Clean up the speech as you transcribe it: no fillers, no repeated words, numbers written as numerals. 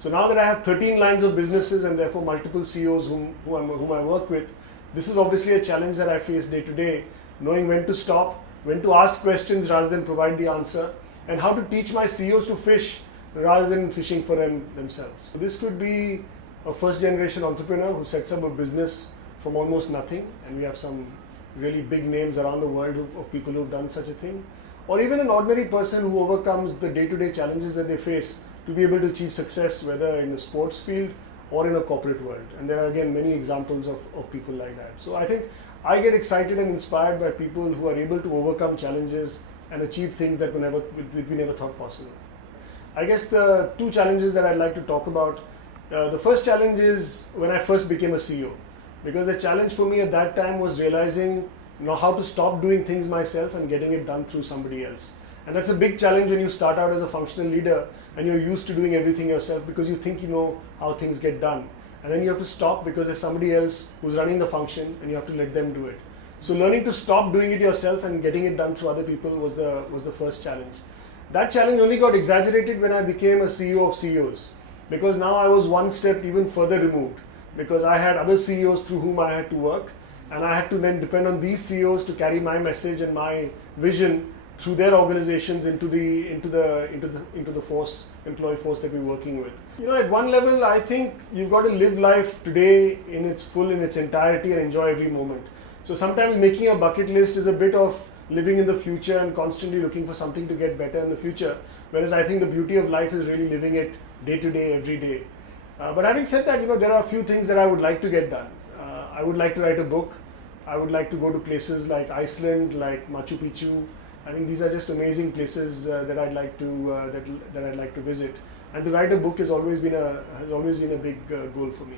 So now that I have 13 lines of businesses and therefore multiple CEOs whom I work with, this is obviously a challenge that I face day to day, knowing when to stop, when to ask questions rather than provide the answer, and how to teach my CEOs to fish rather than fishing for themselves. So this could be a first generation entrepreneur who sets up a business from almost nothing, and we have some really big names around the world of people who've done such a thing, or even an ordinary person who overcomes the day-to-day challenges that they face to be able to achieve success, whether in the sports field or in a corporate world. And there are again many examples of people like that. So I think I get excited and inspired by people who are able to overcome challenges and achieve things that we never thought possible. I guess the two challenges that I'd like to talk about, the first challenge is when I first became a CEO, because the challenge for me at that time was realizing how to stop doing things myself and getting it done through somebody else. And that's a big challenge when you start out as a functional leader and you're used to doing everything yourself because you think you know how things get done. And then you have to stop because there's somebody else who's running the function and you have to let them do it. So learning to stop doing it yourself and getting it done through other people was the first challenge. That challenge only got exaggerated when I became a CEO of CEOs, because now I was one step even further removed, because I had other CEOs through whom I had to work, and I had to then depend on these CEOs to carry my message and my vision through their organizations into the employee force that we're working with. At one level, I think you've got to live life today in its entirety and enjoy every moment. So sometimes making a bucket list is a bit of living in the future and constantly looking for something to get better in the future. Whereas I think the beauty of life is really living it day to day, every day. But having said that, there are a few things that I would like to get done. I would like to write a book. I would like to go to places like Iceland, like Machu Picchu. I think these are just amazing places that I'd like to visit. And to write a book has always been a big goal for me.